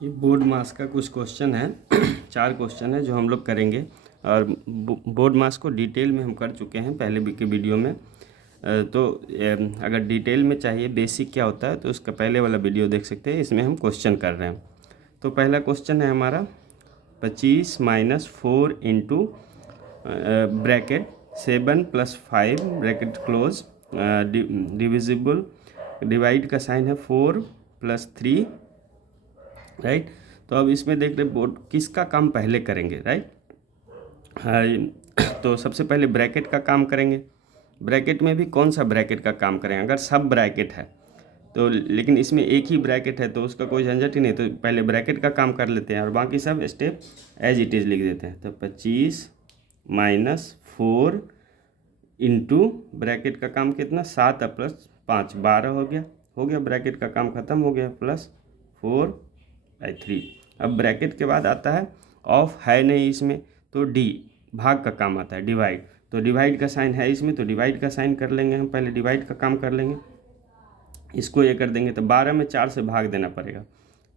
ये बोर्ड मास का कुछ क्वेश्चन है 4 क्वेश्चन है जो हम लोग करेंगे। और बोर्ड मास को डिटेल में हम कर चुके हैं पहले के वीडियो में। तो अगर डिटेल में चाहिए बेसिक क्या होता है तो उसका पहले वाला वीडियो देख सकते हैं, इसमें हम क्वेश्चन कर रहे हैं। तो पहला क्वेश्चन है हमारा 25 - 4 into bracket 7 + 5 bracket close divisible, divide का साइन है 4 + 3, राइट। तो अब इसमें देख रहे बोर्ड किसका काम पहले करेंगे, राइट। तो सबसे पहले ब्रैकेट का काम करेंगे। ब्रैकेट में भी कौन सा ब्रैकेट का काम करेंगे, अगर सब ब्रैकेट है तो, लेकिन इसमें एक ही ब्रैकेट है तो उसका कोई झंझट ही नहीं, तो पहले ब्रैकेट का काम कर लेते हैं और बाकी सब स्टेप एज इट इज़ लिख देते हैं। तो 25 - 4 इंटू ब्रैकेट का काम कितना 7 + 5 12 हो गया ब्रैकेट का काम ख़त्म हो गया, प्लस 4/3। अब ब्रैकेट के बाद आता है ऑफ है नहीं इसमें तो डी भाग का काम आता है डिवाइड। तो डिवाइड का साइन है इसमें तो डिवाइड का साइन कर लेंगे, हम पहले डिवाइड का काम कर लेंगे। इसको ये कर देंगे तो 12 में 4 से भाग देना पड़ेगा,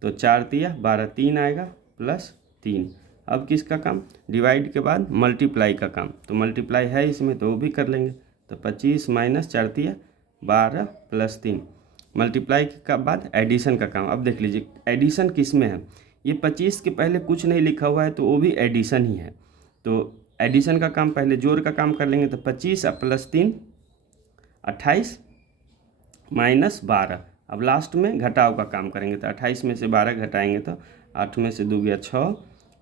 तो 4 × 12 3 आएगा प्लस 3। अब किसका काम, डिवाइड के बाद मल्टीप्लाई का काम, तो मल्टीप्लाई है इसमें तो वो भी कर लेंगे। तो 25 - 4 × 12 प्लस 3। मल्टीप्लाई के बाद एडिशन का काम। अब देख लीजिए एडिशन किस में है, ये 25 के पहले कुछ नहीं लिखा हुआ है तो वो भी एडिशन ही है। तो एडिशन का काम पहले जोड़ का काम कर लेंगे, तो 25 + 3 28 - 12। अब लास्ट में घटाव का काम करेंगे, तो 28 में से 12 घटाएंगे तो 8 में से 2 गया 6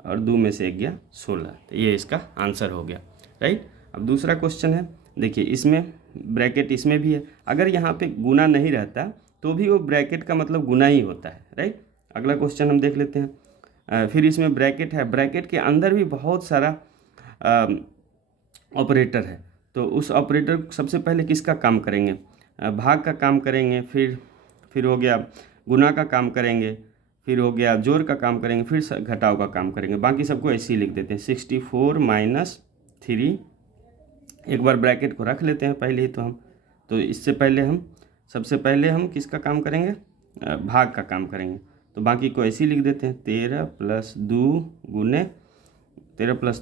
और 2 में से 1 गया 16। तो ये इसका आंसर हो गया, राइट। अब दूसरा क्वेश्चन है, देखिए इसमें ब्रैकेट इसमें भी है, अगर यहाँ पे गुना नहीं रहता तो भी वो ब्रैकेट का मतलब गुना ही होता है, राइट। अगला क्वेश्चन हम देख लेते हैं। फिर इसमें ब्रैकेट है, ब्रैकेट के अंदर भी बहुत सारा ऑपरेटर है, तो उस ऑपरेटर सबसे पहले किसका काम करेंगे, भाग का काम करेंगे, फिर हो गया गुना का काम करेंगे, फिर हो गया जोड़ का काम करेंगे, फिर घटाव का काम करेंगे। बाकी सबको ऐसे ही लिख देते हैं 64 - 3। एक बार ब्रैकेट को रख लेते हैं पहले ही, तो इससे पहले सबसे पहले हम किसका काम करेंगे, भाग का काम करेंगे। तो बाकी को ऐसे ही लिख देते हैं 13 +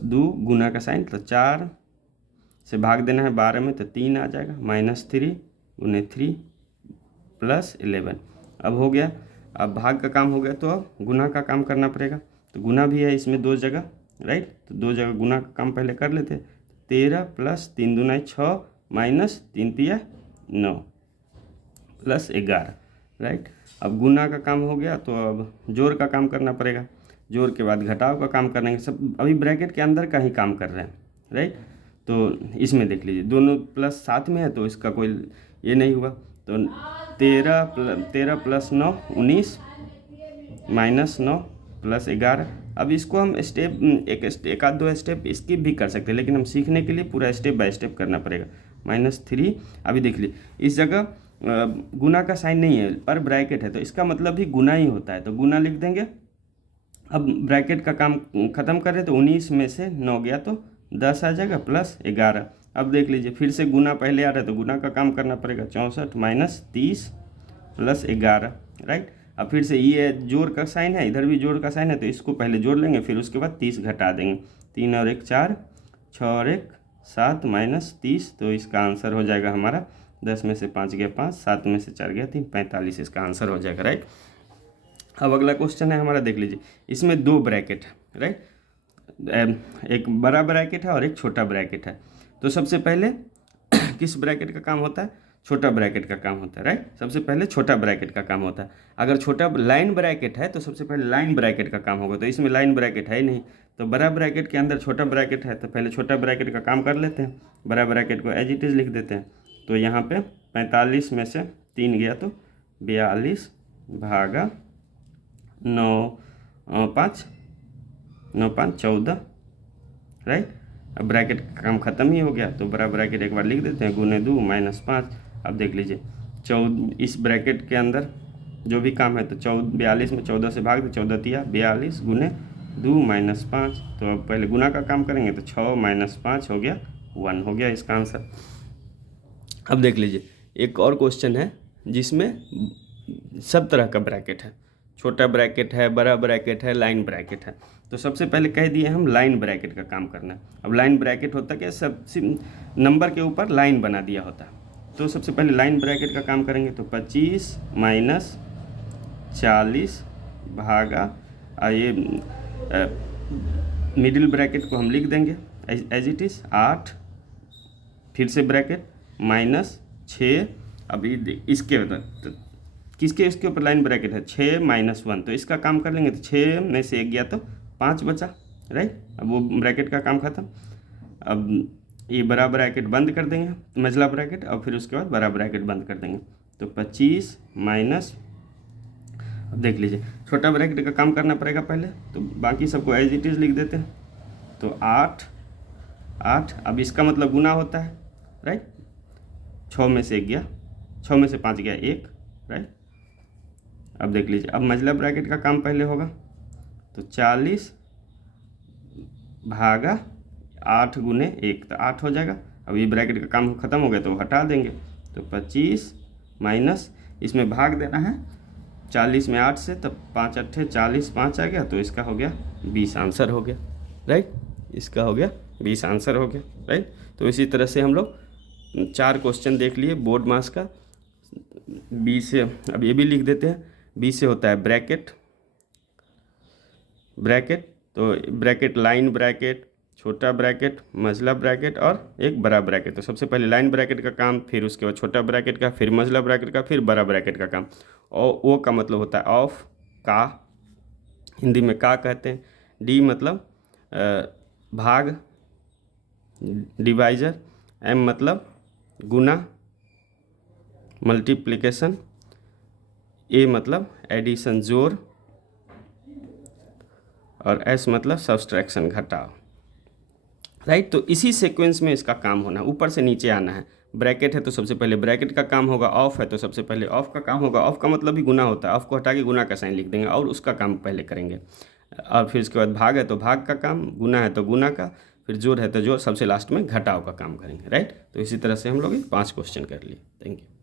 2 गुना का साइन, तो 4 से भाग देना है 12 में तो 3 आ जाएगा, -3 × 3 + 11। अब हो गया, अब भाग का काम हो गया तो अब गुना का काम करना पड़ेगा। तो गुना भी है इसमें 2 जगह, राइट। तो 2 जगह गुना का काम पहले कर लेते हैं। 13 + 3 दूना 6 -3 × 9 + 11, राइट। अब गुना का काम हो गया तो अब जोड़ का काम करना पड़ेगा, जोड़ के बाद घटाव का काम करेंगे। सब अभी ब्रैकेट के अंदर का ही काम कर रहे हैं, राइट। तो इसमें देख लीजिए दोनों प्लस साथ में है तो इसका कोई ये नहीं हुआ। तो 13 + 9 19 -9 + 11। अब इसको हम स्टेप एक आध 2 स्टेप स्किप भी कर सकते हैं, लेकिन हम सीखने के लिए पूरा स्टेप बाय स्टेप करना पड़ेगा। -3 अभी देख लीजिए इस जगह गुना का साइन नहीं है पर ब्रैकेट है तो इसका मतलब भी गुना ही होता है, तो गुना लिख देंगे। अब ब्रैकेट का काम ख़त्म कर रहे तो 19 में से 9 गया तो 10 आ जाएगा प्लस 11। अब देख लीजिए फिर से गुना पहले आ रहा है तो गुना का काम करना पड़ेगा, 64 - 30 + 11, राइट। अब फिर से ये जोड़ का साइन है, इधर भी जोड़ का साइन है तो इसको पहले जोड़ लेंगे, फिर उसके बाद 30 घटा देंगे। 3 और 1 4, 6 और 1 7 -30, तो इसका आंसर हो जाएगा हमारा 10 में से 5 गया 5, 7 में से 4 गया 3, 45 इसका आंसर हो जाएगा, राइट। अब अगला क्वेश्चन है हमारा, देख लीजिए इसमें 2 ब्रैकेट है, राइट। एक बड़ा ब्रैकेट है और एक छोटा ब्रैकेट है। तो सबसे पहले किस ब्रैकेट का काम होता है, छोटा ब्रैकेट का काम होता है, राइट। सबसे पहले छोटा ब्रैकेट का काम होता है। अगर छोटा लाइन ब्रैकेट है तो सबसे पहले लाइन ब्रैकेट का काम होगा, तो इसमें लाइन ब्रैकेट है ही नहीं, तो बड़ा ब्रैकेट के अंदर छोटा ब्रैकेट है तो पहले छोटा ब्रैकेट का काम कर लेते हैं। बड़ा ब्रैकेट को एज इट इज़ लिख देते हैं। तो यहाँ पे 45 में से 3 गया तो 42 भागा 9 5 14, राइट। अब ब्रैकेट का काम ख़त्म ही हो गया तो बड़ा ब्रैकेट एक बार लिख देते हैं, गुने 2 -5। अब देख लीजिए 14 इस ब्रैकेट के अंदर जो भी काम है तो 42 में 14 से भाग दे, 14 × 42 गुने 2 -5। तो अब पहले गुना का काम करेंगे तो 6 - 5 हो गया 1 हो गया इसका आंसर। अब देख लीजिए एक और क्वेश्चन है जिसमें सब तरह का ब्रैकेट है, छोटा ब्रैकेट है, बड़ा ब्रैकेट है, लाइन ब्रैकेट है। तो सबसे पहले कह दिए हम लाइन ब्रैकेट का काम करना है। अब लाइन ब्रैकेट होता क्या, सब नंबर के ऊपर लाइन बना दिया होता है। तो सबसे पहले लाइन ब्रैकेट का काम करेंगे। तो 25 माइनस 40 भागा ये मिडिल ब्रैकेट को हम लिख देंगे एज इट इज़ 8, फिर से ब्रैकेट माइनस 6। अब इसके किसके इसके ऊपर लाइन ब्रैकेट है, 6 माइनस 1, तो इसका काम कर लेंगे। तो 6 में से 1 गया तो 5 बचा, राइट। अब वो ब्रैकेट का काम खत्म। अब ये बड़ा ब्रैकेट बंद कर देंगे, मझला ब्रैकेट, और फिर उसके बाद बड़ा ब्रैकेट बंद कर देंगे। तो 25 माइनस, अब देख लीजिए छोटा ब्रैकेट का काम करना पड़ेगा पहले, तो बाकी सबको एज इट इज़ लिख देते हैं। तो 8, अब इसका मतलब गुना होता है, राइट। 6 में से 1 गया, 6 में से 5 गया 1, राइट। अब देख लीजिए, अब मझला ब्रैकेट का काम पहले होगा। तो 40 भागा 8 गुने 1, तो 8 हो जाएगा। अब ये ब्रैकेट का काम ख़त्म हो गया तो हटा देंगे। तो 25 माइनस, इसमें भाग देना है 40 में 8 से, तब 5 8 40, 5 आ गया, तो इसका हो गया 20 आंसर हो गया, राइट। इसका हो गया 20 आंसर हो गया, राइट। तो इसी तरह से हम लोग 4 क्वेश्चन देख लिए बोर्ड मास का। 20 से, अब ये भी लिख देते हैं, 20 से होता है ब्रैकेट, तो ब्रैकेट लाइन ब्रैकेट, छोटा ब्रैकेट, मझला ब्रैकेट और एक बड़ा ब्रैकेट। तो सबसे पहले लाइन ब्रैकेट का काम, फिर उसके बाद छोटा ब्रैकेट का, फिर मझला ब्रैकेट का, फिर बड़ा ब्रैकेट का काम। और वो का मतलब होता है ऑफ, का, हिंदी में का कहते हैं। डी मतलब भाग, डिवाइजर। एम मतलब गुना, मल्टीप्लिकेशन। ए मतलब एडिशन, जोड़। और एस मतलब सब्सट्रैक्शन, घटाव, राइट। तो इसी सीक्वेंस में इसका काम होना है, ऊपर से नीचे आना है। ब्रैकेट है तो सबसे पहले ब्रैकेट का काम होगा, ऑफ है तो सबसे पहले ऑफ का काम होगा। ऑफ का मतलब भी गुना होता है, ऑफ को हटा के गुना का साइन लिख देंगे और उसका काम पहले करेंगे। और फिर इसके बाद भाग है तो भाग का काम, गुना है तो गुना का, फिर जोड़ है तो जोड़, सबसे लास्ट में घटाव का काम करेंगे, राइट। तो इसी तरह से हम लोग 5 क्वेश्चन कर लिए। Thank you.